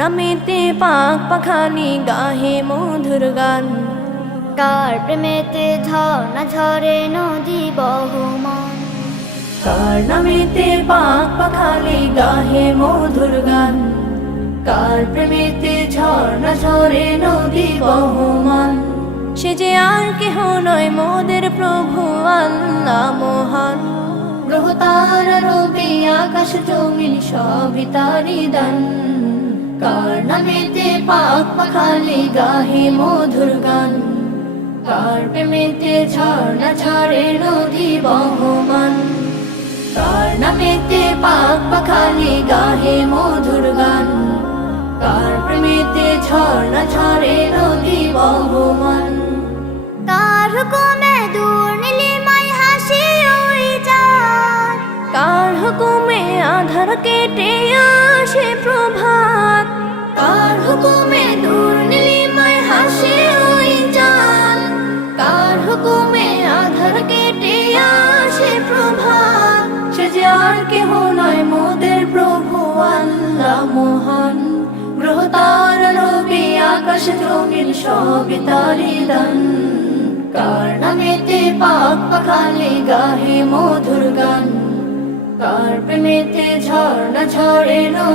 নামেতে পাক পাখালি গাহে মধুর গান, কার প্রেমেতে ঝর্ণা ঝরে নদী বহমান। কার নামেতে পাক পাখালি গাহে মধুর গান, কার প্রেমেতে ঝর্ণা ঝরে নদী বহমান। সে যে আর কেহ নয় মোদের প্রভু আল্লাহ মহান। গ্রহ তারা রবি আকাশ জমিন সবই তারি দান, কার নামেতে পাক পাখালি গাহে মধুর গান, কার প্রেমেতে ঝর্ণা ঝরে নদী বহমান। কার নামেতে পাক পাখালি গাহে মধুর গান, কার প্রেমেতে ঝর্ণা ঝরে নদী বহমান। কার হুকুমে দূর নীলিমায় হাসি ওই চাঁদ, কার হুকুমে আধার কেটে আসে প্রভাত, কার হুকুমে দূর নীলিমায় হাসে ওই চাঁদ, কার হুকুমে আধার কেটে আসে প্রভাত। সে যে আর কেহ নয় মোদের প্রভু আল্লাহ মহান। গ্রহ তারা রবি আকাশ জমিন সবই তারি দান, কার নামেতে পাক পাখালি গাহে মধুর গান, কার প্রেমেতে ঝর্ণা ঝরে নদী